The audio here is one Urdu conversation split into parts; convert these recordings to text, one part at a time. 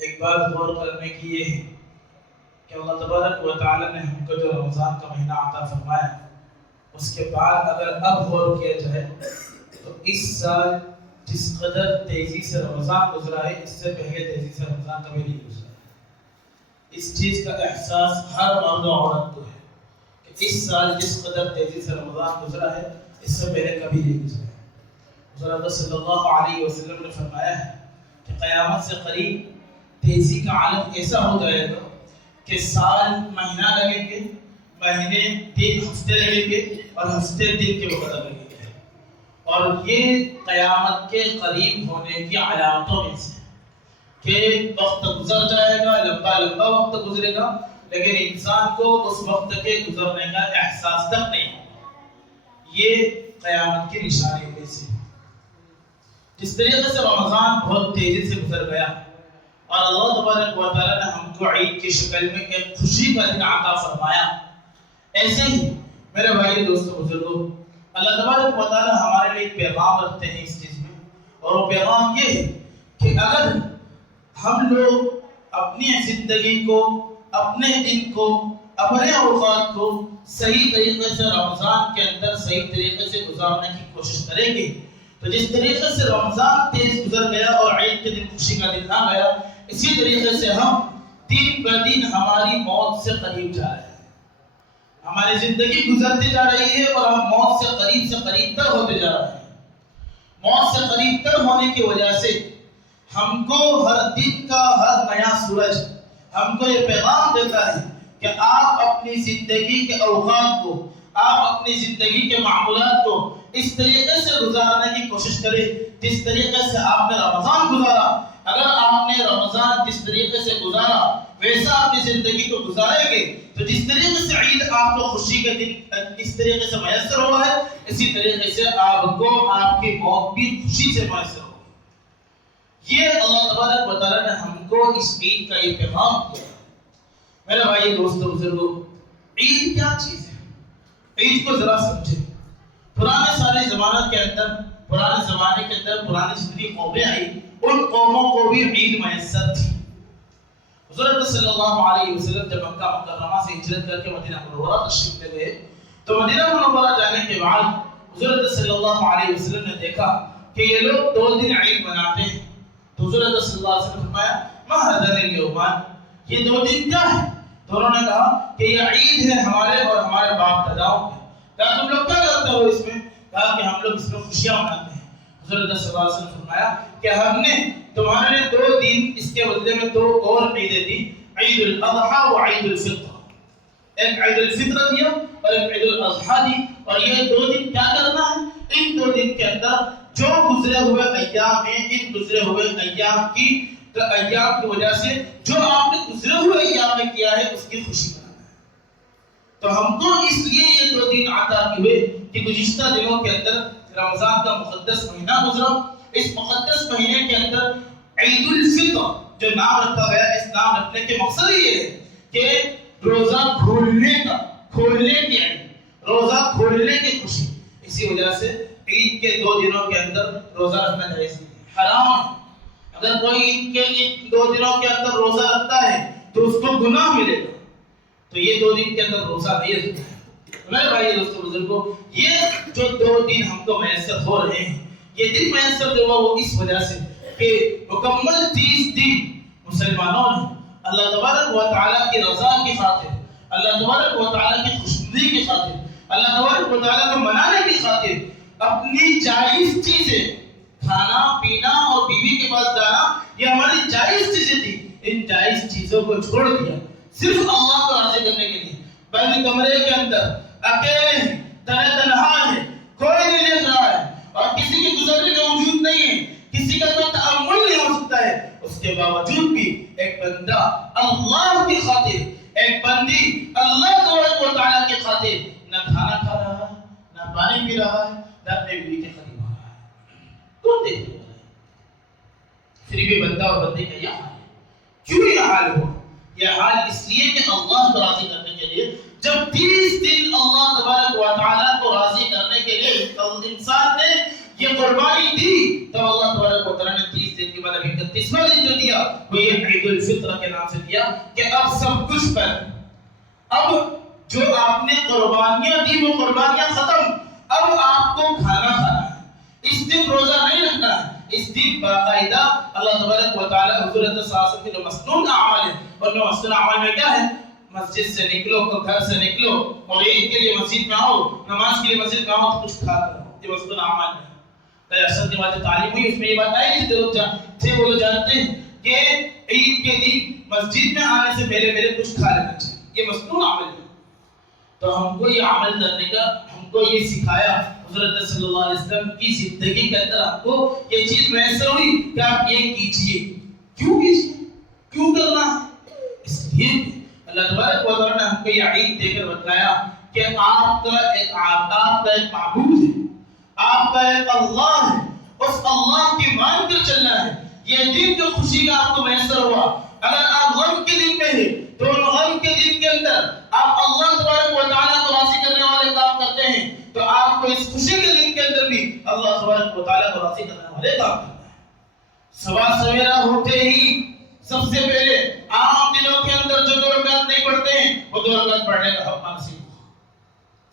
ایک بات غور کرنے کی یہ ہے کہ اللہ تبارک و تعالی نے ہم کو جو رمضان کا مہینہ عطا فرمایا، اس کے بعد اگر اب غور کیا جائے تو اس سال جس قدر تیزی سے رمضان گزرا ہے، اس سے پہلے تیزی سے رمضان کبھی نہیں گزرا ہے۔ اس چیز کا احساس ہر مرد و عورت کو ہے کہ اس سال جس قدر تیزی سے رمضان گزرا ہے، اس سے پہلے کبھی نہیں گزرا ہے۔ حضرت صلی اللہ علیہ وسلم نے فرمایا ہے کہ قیامت سے قریب تیزی کا عالم ایسا ہو جائے گا کہ سال مہینہ لگیں گے، مہینے دن ہفتے لگیں گے، اور ہفتے دن کے وقت لگیں گے۔ اور یہ قیامت کے قریب ہونے کی علامتوں میں سے کہ وقت گزر جائے گا، لمبا وقت گزرے گا، لیکن انسان کو اس وقت کے گزرنے کا احساس تک نہیں ہوگا۔ یہ قیامت کی نشانی میں سے جس طریقے سے رمضان بہت تیزی سے گزر گیا اور اللہ تبارک و تعالی نے ہم کو عید کی شکل میں ایک خوشی کا دن عطا فرمایا، ایسے ہی میرے بھائی دوستو بزرگوں، اللہ تبارک و تعالی ہمارے لیے ایک پیغام رکھتے ہیں اس چیز میں، اور وہ پیغام یہ ہے کہ اگر ہم لوگ اپنی زندگی کو، اپنے دن کو، اپنے اوقات کو صحیح طریقے سے رمضان کے اندر صحیح طریقے سے گزارنے کی کوشش کریں گے تو جس طریقے سے رمضان تیز گزر گیا اور عید کے دن خوشی کا دن آ گیا، اسی طریقے سے ہم دن بہ دن ہماری موت سے قریب جا رہے ہیں۔ ہماری زندگی گزرتی جا رہی ہے اور ہم موت سے قریب تر ہوتے جا رہے ہیں۔ موت سے قریب تر ہونے کی وجہ سے ہم کو ہر دن کا ہر نیا سورج ہم کو یہ پیغام دیتا ہے کہ آپ اپنی زندگی کے اوقات کو، آپ اپنی زندگی کے معمولات کو اس طریقے سے گزارنے کی کوشش کریں جس طریقے سے آپ نے رمضان گزارا۔ اگر آپ نے رمضان جس طریقے سے گزارا ویسا اپنی زندگی کو گزاریں گے تو جس طریقے سے عید آپ کو خوشی کے دن اس طریقے سے میسر ہوا ہے، اسی طریقے سے آپ کو آپ کی موت بھی خوشی سے میسر ہوگی۔ یہ اللہ تبارک و تعالی نے ہم کو اس عید کا یہ پیغام دیا۔ میرے بھائی دوستو بزرگوں، عید کیا چیز ہے؟ عید کو ذرا سمجھیں۔ پرانے سارے زمانے کے اندر پرانی جتنی قومیں آئی، ان قوموں کو بھی عید میسر تھی۔ حضرت صلی اللہ علیہ وسلم جب مکہ مکرمہ سے ہجرت کر کے مدینہ منورہ تشریف لے گئے تو مدینہ منورہ جانے کے بعد حضرت صلی اللہ علیہ وسلم نے دیکھا کہ یہ لوگ 2 دن عید مناتے ہیں، تو حضرت صلی اللہ علیہ وسلم نے فرمایا ما هذان اليومان، یہ 2 دن کیا ہے؟ تو انہوں نے کہا کہ یہ عید ہے ہمارے اور ہمارے باپ داداؤں کی۔ کہا تم لوگ کیا کرتے ہو اس میں؟ کہا کہ ہم لوگ اس میں خوشیاں مناتے ہیں۔ حضرت صلی اللہ علیہ وسلم نے فرمایا کہ ہم نے تمہارے لیے 2 دن اس کے بدلے میں 2 اور عیدیں دی، عید الاضحیٰ و عید الفطر۔ ایک عید الفطر دیا اور ایک عید الاضحیٰ دی، اور یہ 2 دن کیا کرنا ہے؟ ان 2 دن کے اندر جو گزرے ہوئے ایام ہیں، ان گزرے ہوئے ایام کی وجہ سے جو آپ نے گزرے ہوئے ایام میں کیا ہے اس کی خوشی منانا ہے۔ تو ہم کو اس لیے یہ 2 دن عطا ہوئے کہ گزشتہ دنوں کے اندر رمضان کا مقدس مہینہ گزرا، اس مقدس مہینے کے اندر عید الفطر جو نام رکھا گیا، اس نام رکھنے کے مقصد یہ ہے کہ روزہ کھولنے کی عید، روزہ کھولنے کی خوشی۔ اسی وجہ سے عید کے 2 دنوں کے اندر روزہ رکھنا جائز نہیں ہے، حرام ہے۔ اگر کوئی عید کے 2 دنوں کے اندر روزہ رکھتا ہے تو اس کو گناہ ملے گا، تو یہ 2 دن کے اندر روزہ نہیں رکھتا ہے۔ میرے بھائی دوستو بزرگوں، یہ جو 2 دن ہم کو میسر ہو رہے ہیں، یہ دن میسر جو ہوا وہ اس وجہ سے کہ مکمل 30 دن مسلمانوں نے اللہ تبارک و تعالیٰ کی رضا کی خاطر، اللہ تبارک و تعالیٰ کی خوشنودی کی خاطر، اللہ تبارک و تعالیٰ کو منانے کی خاطر اپنی جائز چیزیں، کھانا پینا اور بیوی کے پاس جانا، یہ ہماری جائز چیزیں تھی، ان جائز چیزوں کو چھوڑ دیا صرف اللہ کو راضی کرنے کے لیے۔ بند کمرے کے اندر اکیلے ہیں، تنہا ہے، کوئی نہیں دیکھ رہا ہے اور کسی کی گزرنے کا وجود نہیں ہے، کسی کا کوئی تعامل نہیں ہو سکتا ہے، اس کے باوجود بھی ایک بندہ اللہ کی خاطر، ایک بندی اللہ تبارک و تعالیٰ کی خاطر نہ کھانا کھا رہا ہے، نہ پانی پی رہا ہے، نہ اپنے بیوی کے قریب آ رہا ہے۔ کون دیکھنے والا ہے؟ پھر بھی بندہ اور بندے کا یہ حال ہے۔ کیوں یہ حال ہوا؟ یہ حال اس لیے کہ اللہ کو راضی کرنے کے لیے جب 30 دن اللہ تبارک و تعالیٰ کو راضی کرنے کے لیے انسان نے یہ قربانی دی، تو اللہ تبارک و تعالیٰ نے 30 دن کے بعد اور ابھی 31واں دن جو دیا وہ یہ عید الفطر کے نام سے دیا کہ اب سب کچھ پر اب جو آپ نے قربانیاں دی وہ قربانیاں ختم، اب آپ کو کھانا ہے، اس دن روزہ نہیں رکھنا ہے، اس دن باقاعدہ اللہ تبارک و تعالی حضور صلی اللہ علیہ وسلم کے جو مسنون اعمال ہیں، اور جو مسنون اعمال میں کیا ہے؟ مسجد سے نکلو تو گھر سے نکلو اور عید کے لیے مسجد میں آؤ، نماز کے لیے مسجد میں آؤ تو کچھ کھا کر آؤ، یہ مسنون اعمال ہے۔ اصل کے بعد تعلیم ہوئی اس میں یہ بات آئی تھے وہ جانتے ہیں کہ عید کے دن مسجد میں آنے سے پہلے کچھ کھا لینا چاہیے، یہ مسنون عمل ہے۔ تو ہم کو یہ عمل کرنے کا، ہم کو یہ سکھایا حضرت صلی اللہ علیہ وسلم کی زندگی کے اندر، آپ کو یہ چیز میسر ہوئی کہ آپ یہ کیجئے۔ کیوں کیجئے؟ کیوں کرنا ہے؟ اس لیے اللہ تبارک و تعالیٰ نے ہم کو یہ عید دے کر بتلایا کہ آپ کا ایک معبود ہے، آپ کا ایک اللہ ہے، اس اللہ کی مان کر چلنا ہے۔ یہ دن جو خوشی کا آپ کو میسر ہوا، اگر آپ غم کے دن میں ہیں تو ان غم کے دن کے اندر آپ اللہ تبارک و تعالیٰ کو راضی کرنے والے کام کرتے ہیں، تو آپ کو اس خوشی کے دن کے اندر بھی اللہ تبارک و تعالیٰ کو راضی کرنے والے کام کرنا ہے۔ صبح سویرا ہوتے ہی سب سے پہلے عام دنوں کے اندر جو 2 رکعت نہیں پڑھتے ہیں وہ 2 رکعت پڑھنے کا حکم نصیب ہوا۔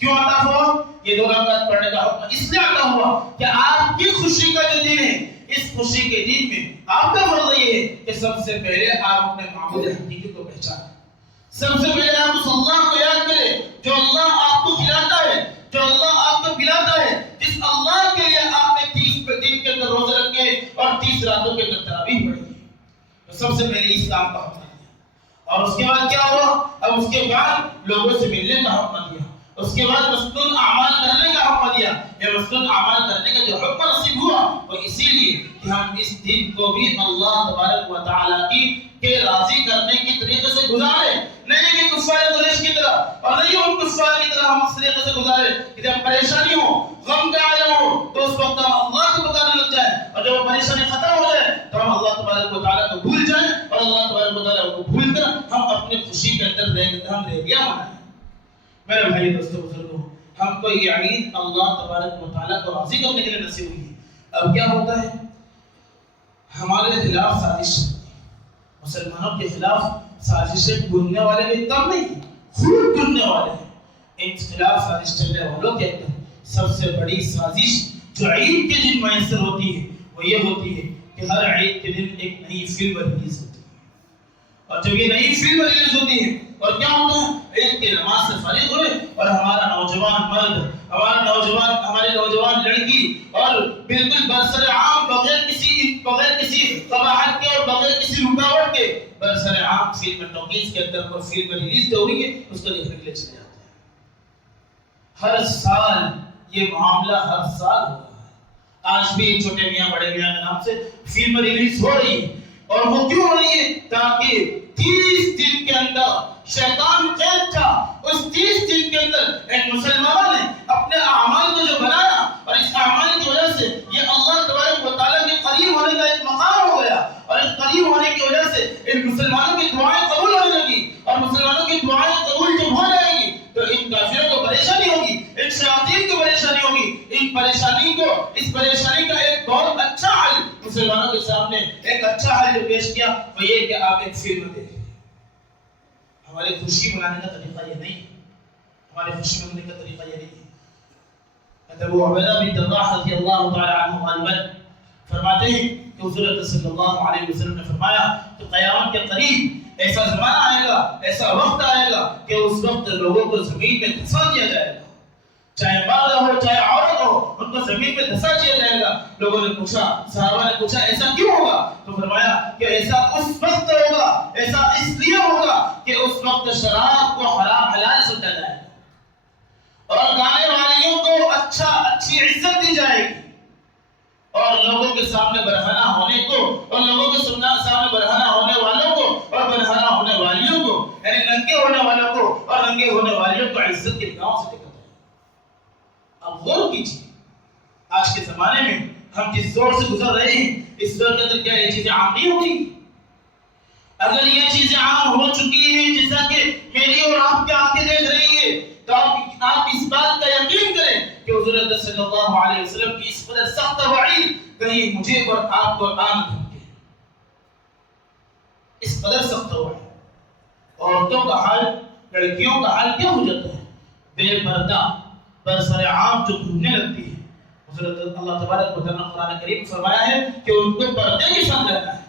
کیوں عطا ہوا؟ یہ 2 رکعت پڑھنے کا حکم اس لیے عطا ہوا کہ آپ کی خوشی کا جو دن ہے، اس خوشی کے دن میں آپ کا فرض یہ ہے کہ سب سے پہلے آپ اپنے معبود حقیقی کو پہچانیں، سب سے پہلے آپ اس اللہ کو یاد کریں جو اللہ آپ کو کھلاتا ہے، جو اللہ آپ کو پلاتا ہے، جس اللہ کے لیے آپ نے 30 دن کے اندر روزے رکھے اور 30 راتوں کے اندر تراویح پڑھی۔ تو سب سے پہلے اس کام کا حکم دیا، اور اس کے بعد کیا ہوا؟ اب اس کے بعد لوگوں سے ملنے کا حکم دیا، اس کے بعد مسنون اعمال کرنے کا حکم دیا۔ یہ مسنون اعمال کرنے کا جو حکم نصیب ہوا وہ اسی لیے کہ ہم اس دن کو بھی اللہ تبارک و تعالیٰ کے راضی کرنے کی طریقے سے گزارے، نہیں کہ کفار قریش کی طرح، اور نہیں ان کفار کی طرح ہم اس طریقے سے گزارے کہ جب پریشانی ہو، غم کا عالم ہو تو اس وقت ہم اللہ کو پکارنے لگ جائیں، اور جب پریشانی ختم ہو جائے تو ہم اللہ تبارک و تعالیٰ کو بھول جائیں، اور اللہ تبارک و تعالیٰ کو بھول کر ہم اپنی خوشی کے اندر ہم ریبیاں منائیں۔ میرے بھائی دوستو بزرگوں، ہم کو یہ عید اللہ تبارک و تعالیٰ کو راضی کرنے کے لیے نصیب ہوئی ہے۔ اب کیا ہوتا ہے؟ ہمارے خلاف سازش، مسلمانوں کے خلاف سازشیں بننے والے بھی کم نہیں، خود بننے والے ہیں۔ ان خلاف سازش چلنے والوں کے اندر سب سے بڑی سازش جو عید کے دن میسر ہوتی ہے وہ یہ ہوتی ہے کہ ہر عید کے دن ایک نئی فلم ریلیز ہوتی ہے، اور جب یہ نئی فلم ریلیز ہوتی ہے اور کیا ہوتا ہے؟ عید کی نماز سے فارغ ہوئے اور ہمارا نوجوان مرد، ہماری نوجوان لڑکی، اور بالکل برسر عام بغیر کسی قباحت کے اور بغیر کسی رکاوٹ کے برسر عام فلم ٹاکیز کے اندر کوئی فلم ریلیز ہو رہی ہے اس کو دیکھنے کے لیے چلے جاتے ہیں۔ ہر سال یہ معاملہ ہر سال ہوتا ہے۔ آج بھی چھوٹے میاں بڑے میاں کے نام سے فلم ریلیز ہو رہی ہے، اور وہ کیوں ہو رہی ہے؟ تاکہ 30 دن کے اندر شیطان قید تھا، اس 30 دن کے اندر ایک مسلمانوں نے اپنے اعمال کو جو بنایا، اور اس اعمال کی وجہ سے یہ اللہ تبارک و تعالیٰ کے قریب ہونے کا ایک مقام ہو گیا، اور اس قریب ہونے کی وجہ سے ان مسلمانوں کی دعائیں قبول ہونے لگی، اور مسلمانوں کی دعائیں قبول جب ہو جائیں گی تو ان کافروں کو پریشانی ہوگی، ان شیاطین کو پریشانی ہوگی۔ اس پریشانی کا ایک بہت اچھا حل مسلمانوں کے سامنے، ایک اچھا حل جو پیش کیا وہ یہ کہ آپ ایک فلم دیکھیں۔ ہماری خوشی منانے کا طریقہ یہ نہیں ہے، ہماری خوشی منانے کا طریقہ یہ نہیں ہے۔ ابو عبیدہ بن جراح رضی اللہ تعالی عنہ غالباً فرماتے ہیں کہ حضور صلی اللہ علیہ وسلم نے فرمایا کہ قیامت کے قریب ایسا زمانہ آئے گا، ایسا وقت آئے گا کہ اس وقت لوگوں کو زمین میں دھسا دیا جائے گا، چاہے مرد ہو چاہے عورت ہو، ان کو زمین میں دھسا دیا جائے گا۔ لوگوں نے پوچھا، صحابہ نے پوچھا ایسا کیوں ہوگا؟ تو فرمایا کہ ایسا اس وقت ہوگا، ایسا اس لیے ہوگا کہ اس وقت شراب کو حرام حلال سمجھا جائے گا، اور گانے والیوں کو اچھی عزت دی جائے گی، اور لوگوں کے سامنے برہنہ ہونے کو، اور لوگوں کے سامنے برہنہ ہونے والوں کو اور برہنہ ہونے والیوں کو، یعنی ننگے ہونے والوں کو اور ننگے ہونے والیوں کو عزت کے نام سے دیکھا جائے۔ اب غور کیجیے، آج کے زمانے میں ہم جس دور سے گزر رہے ہیں اس دور کے اندر کیا یہ چیزیں عام نہیں ہوگی؟ اگر یہ چیزیں عام ہو چکی ہیں جیسا کہ میری اور آپ کی آنکھیں دیکھ رہی ہے، تو آپ اس بات کا یقین کریں کہ حضور صلی اللہ علیہ وسلم کی اس قدر سخت وعید کہیں مجھے اور آپ کو نہ دھمکے، اس قدر سخت ہوا ہے. عورتوں کا حال، لڑکیوں کا حال کیا ہو جاتا ہے؟ بے پردہ برسر عام جو گھومنے لگتی ہے. حضرت اللہ تبارک و تعالیٰ قرآن کریم فرمایا ہے کہ ان کو پردے کے ساتھ رہنا ہے.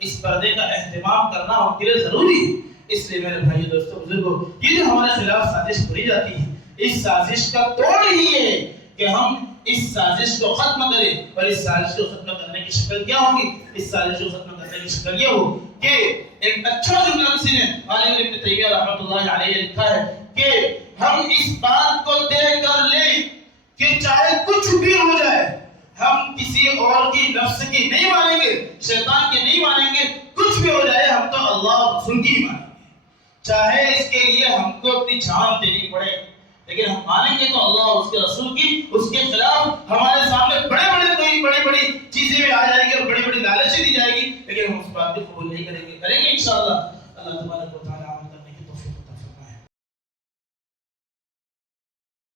اس پردے کا اہتمام کرنا ان کے لیے ضروری ہے. اس لیے میرے بھائی دوستوں بزرگوں، یہ جو ہمارے خلاف سازش کری جاتی ہے، اس سازش کا توڑ ہی یہ ہے کہ ہم اس سازش کو ختم کریں. اور اس سازش کو ختم کرنے کی شکل کیا ہوگی؟ اس سازش کو ختم کرنے کی شکل یہ ہو کہ ایک اچھا جملہ کسی نے عالم ابن تیمیہ رحمۃ اللہ علیہ نے لکھا ہے کہ ہم اس بات کو طے کر لیں کہ چاہے کچھ بھی ہو جائے، ہم کسی اور کی نفس کی نہیں مانیں گے، شیطان کی نہیں مانیں گے. کچھ بھی ہو جائے ہم تو اللہ رسول کی مانیں گے، چاہے اس کے لیے ہم کو اپنی جان دینی پڑے، لیکن ہم مانیں گے تو اللہ اور اس کے رسول کی. اس کے خلاف ہمارے سامنے بڑی بڑی چیزیں بھی آ جائیں گی اور بڑی بڑی لالچیں دی جائے گی، لیکن ہم اس بات کو قبول نہیں کریں گے. انشاءاللہ. اللہ تبارک و تعالیٰ